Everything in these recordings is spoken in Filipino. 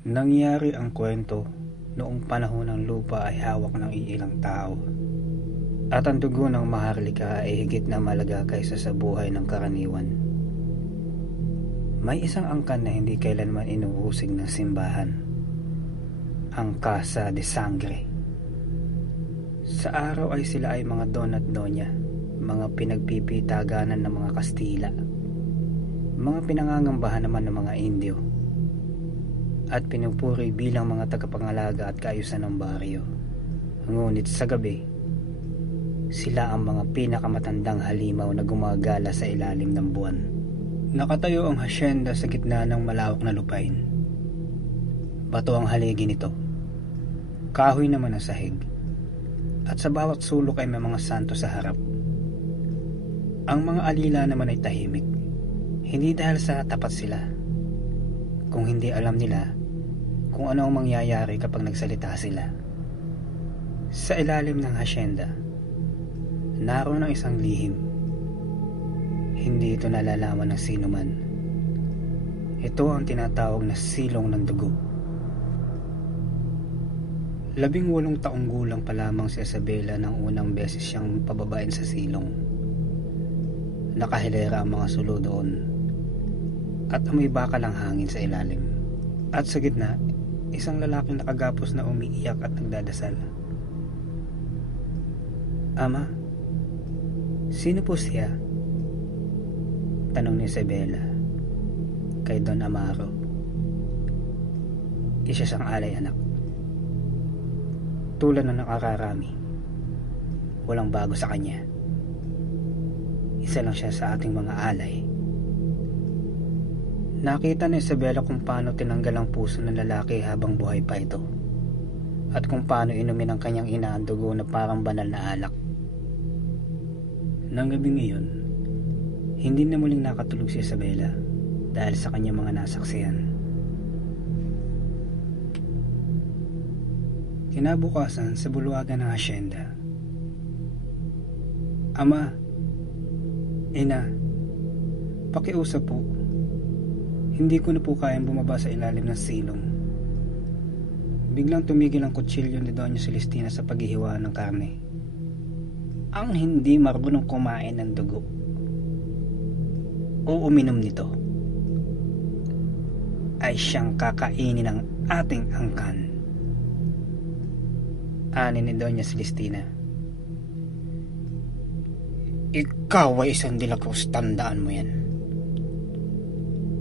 Nangyari ang kwento noong panahon ng lupa ay hawak ng iilang tao at ang dugo ng maharlika ay higit na malaga kaysa sa buhay ng karaniwan. May isang angkan na hindi kailanman inuusig ng simbahan, ang Casa de Sangre. Sa araw ay sila ay mga don at donya, mga pinagpipitaganan ng mga Kastila, mga pinangangambahan naman ng mga Indio, at pinupuri bilang mga tagapangalaga at kaayusan ng baryo. Ngunit sa gabi, sila ang mga pinakamatandang halimaw na gumagala sa ilalim ng buwan. Nakatayo ang hasyenda sa gitna ng malawak na lupain. Bato ang haligi nito, kahoy naman ang sahig, at sa bawat sulok ay may mga santo sa harap. Ang mga alila naman ay tahimik, hindi dahil sa tapat sila, kung hindi alam nila kung ano ang mangyayari kapag nagsalita sila. Sa ilalim ng hasyenda, naroon ang isang lihim. Hindi ito nalalaman ng sino man. Ito ang tinatawag na silong ng dugo. 18 taong gulang pa lamang si Isabela nang unang beses siyang pababain sa silong. Nakahilera ang mga sulo doon at amoy bakal ang hangin sa ilalim. At sa gitna, isang lalaking nakagapos na umiiyak at nagdadasal. "Ama, sino po siya?" tanong ni Isabela kay Don Amaro. Isa siyang alay anak. Tulad ng nakararami, walang bago sa kanya. Isa lang siya sa ating mga alay. Nakita ni Isabela kung paano tinanggal ang puso ng lalaki habang buhay pa ito, at kung paano inumin ng kanyang ina ang dugo na parang banal na alak. Nang gabing iyon, hindi na muling nakatulog si Isabela dahil sa kanyang mga nasaksihan. Kinabukasan sa bulwagan ng hasyenda, "Ama, ina, pakiusap po. Hindi ko na po kayang bumaba sa ilalim ng silong." Biglang tumigil ang kutsilyo ni Doña Celestina sa paghihiwa ng karne. Ang hindi marunong kumain ng dugo o uminom nito ay siyang kakainin ng ating angkan, ani ni Doña Celestina. "Ikaw ay isang dilakos, tandaan mo yan.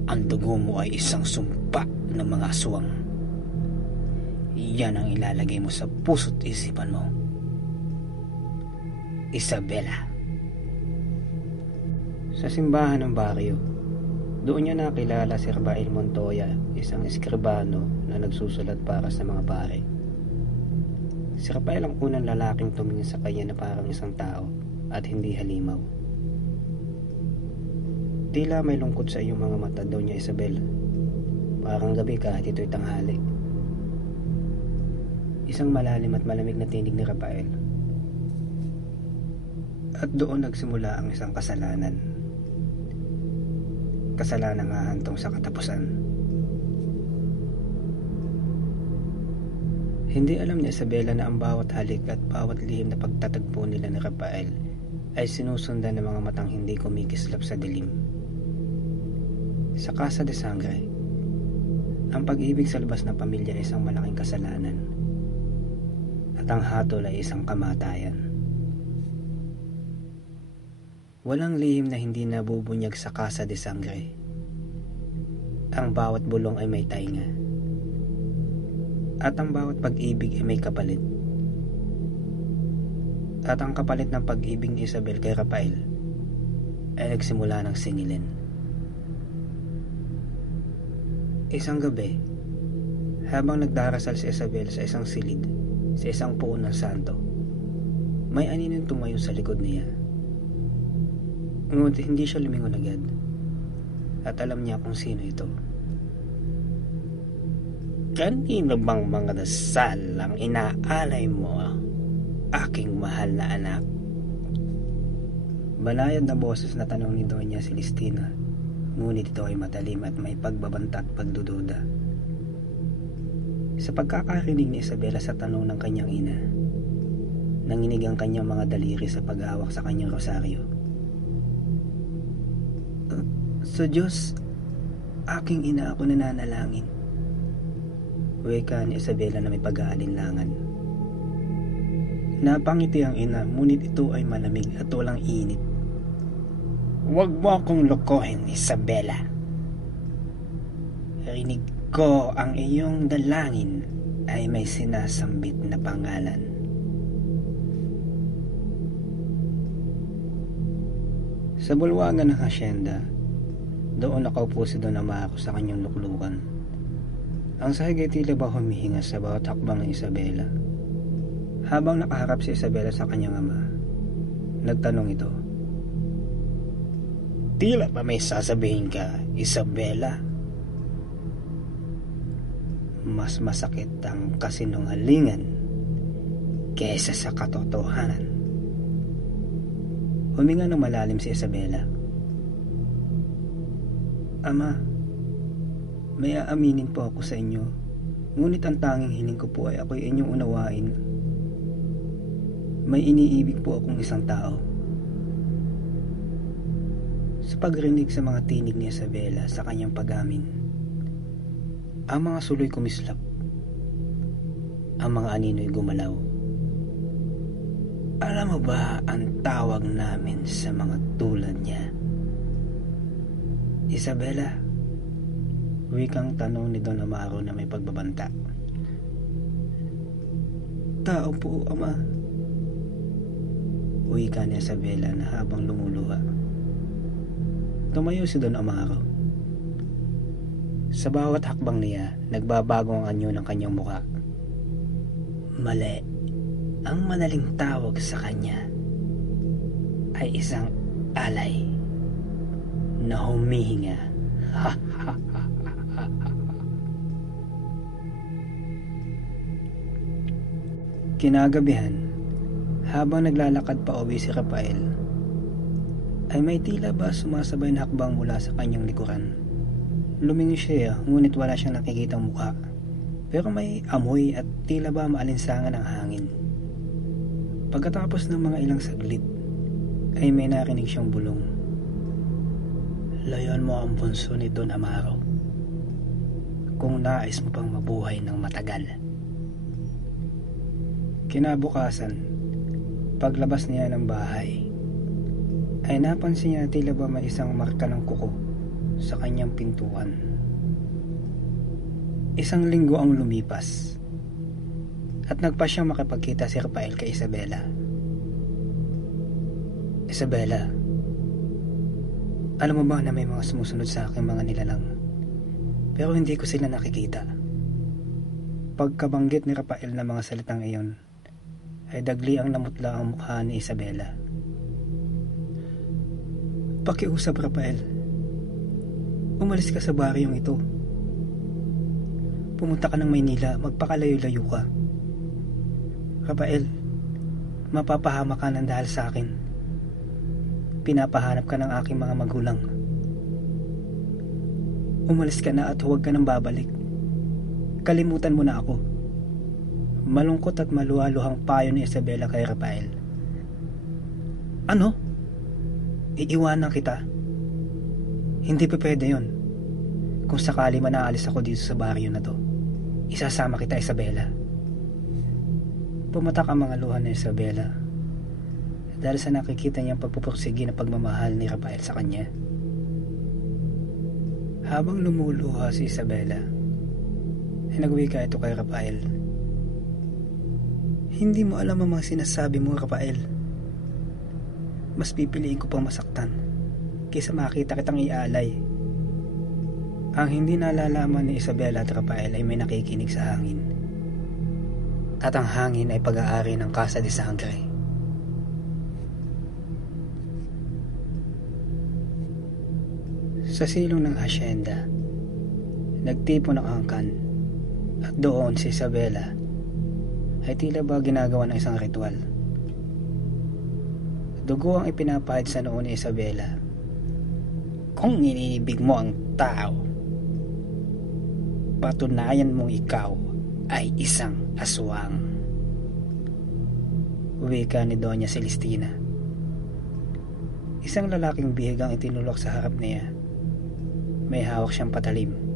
Ang dugo mo ay isang sumpa ng mga aswang. Yan ang ilalagay mo sa puso't isipan mo, Isabela." Sa simbahan ng baryo, doon niya nakilala si Rafael Montoya, isang eskribano na nagsusulat para sa mga pare. Si Rafael ang unang lalaking tumingin sa kanya na parang isang tao at hindi halimaw. "Tila may lungkot sa iyong mga mata," daw niya Isabel. "Parang gabi kahit ito'y tanghali." Isang malalim at malamig na tinig ni Rafael. At doon nagsimula ang isang kasalanan. Kasalanang hahantong sa katapusan. Hindi alam ni Isabela na ang bawat halik at bawat lihim na pagtatagpo nila ni Rafael ay sinusundan ng mga matang hindi kumikislap sa dilim. Sa Casa de Sangre, ang pag-ibig sa labas ng pamilya ay isang malaking kasalanan, at ang hatol ay isang kamatayan. Walang lihim na hindi nabubunyag sa Casa de Sangre. Ang bawat bulong ay may tainga, at ang bawat pag-ibig ay may kapalit. At ang kapalit ng pag-ibig ni Isabel kay Rafael ay nagsimula ng singilin. Isang gabi, habang nagdarasal si Isabel sa isang silid, sa isang puon ng santo, may aninong tumayo sa likod niya. Ngunit hindi siya lumingon agad, at alam niya kung sino ito. "Kanino bang mga dasal ang inaalay mo, aking mahal na anak?" Balayad na boses na tanong ni Doña Celestina, ngunit ito ay matalim at may pagbabanta at pagdududa. Sa pagkakarinig ni Isabela sa tanong ng kanyang ina, nanginig ang kanyang mga daliri sa paghawak sa kanyang rosaryo. Sa Diyos, aking ina ako nananalangin. Weka ni Isabela na may pag-aalinlangan. Napangiti ang ina, ngunit ito ay malamig at walang init. Huwag mo akong lokohin, Isabela. Rinig ko ang iyong dalangin ay may sinasambit na pangalan. Sa bulwagan ng hasyenda, doon nakaupo si Don Amaro sa kanyang luklukan. Ang sahig ay tila ba humihinga sa bawat hakbang ng Isabela. Habang nakaharap si Isabela sa kanyang ama, nagtanong ito, tila ba may sasabihin ka, Isabela? Mas masakit ang kasinungalingan kesa sa katotohanan. Huminga ng malalim si Isabela. Ama, may aaminin po ako sa inyo, ngunit ang tanging hiling ko po ay ako'y inyong unawain. May iniibig po akong isang tao. Sa pagrinig sa mga tinig ni Isabela sa kanyang pag-amin, ang mga suloy kumislap, ang mga anino'y gumalaw. Alam mo ba ang tawag namin sa mga tulad niya? Isabela, wikang tanong ni Don Amaro na may pagbabanta. Tao po, ama. Wika ni Isabela na habang lumuluha. Tumayo si Don Amaro. Sa bawat hakbang niya, nagbabago ang anyo ng kanyang muka. Mali. Ang madaling tawag sa kanya ay isang alay na humihinga. Kinagabihan, habang naglalakad pa uwi si Rafael, ay may tila ba sumasabay na hakbang mula sa kanyang likuran. Lumingon siya, ngunit wala siyang nakikitang mukha, pero may amoy at tila ba maalinsangan ang hangin. Pagkatapos ng mga ilang saglit, ay may narinig siyang bulong. Layon mo ang bunso ni Don Amaro kung nais mo pang mabuhay ng matagal. Kinabukasan, paglabas niya ng bahay, ay napansin niya tila ba may isang marka ng kuko sa kanyang pintuan. Isang linggo ang lumipas at nagpa siyang makipagkita si Rafael kay Isabela. Isabela, alam mo ba na may mga sumusunod sa aking mga nilalang, pero hindi ko sila nakikita. Pagkabanggit ni Rafael ng mga salitang iyon, ay dagli ang namutla ang mukha ni Isabela. Pakiusap, Rafael. Umalis ka sa baryong ito. Pumunta ka ng Maynila, magpakalayo-layo ka. Rafael, mapapahama ka ng dahil sa akin. Pinapahanap ka ng aking mga magulang. Umalis ka na at huwag ka nang babalik. Kalimutan mo na ako. Malungkot at maluhaluhang payo ni Isabela kay Rafael. Ano? Iiwanan kita? Hindi pa pwede yun. Kung sakali man naalis ako dito sa baryo na to, isasama kita, Isabela. Pumatak ang mga luha ni Isabela dahil sa nakikita niyang pagpupursigi na pagmamahal ni Rafael sa kanya. Habang lumuluha si Isabela, ay nagwika ito kay Rafael. Hindi mo alam ang mga sinasabi mo, Rafael. Mas pipiliin ko pang masaktan kaysa makita kitang ialay. Ang hindi nalalaman ni Isabela at Rafael ay may nakikinig sa hangin. At ang hangin ay pag-aari ng Casa de Sangre. Sa silong ng hasyenda, nagtipon ng angkan, at doon si Isabela ay tila ba ginagawa ng isang ritual. Dugo ang ipinapahid sa noo ni Isabela. Kung iniibig mo ang tao, patunayan mong ikaw ay isang aswang. Wika ni Doña Celestina. Isang lalaking bihag ang itinulak sa harap niya. May hawak siyang patalim.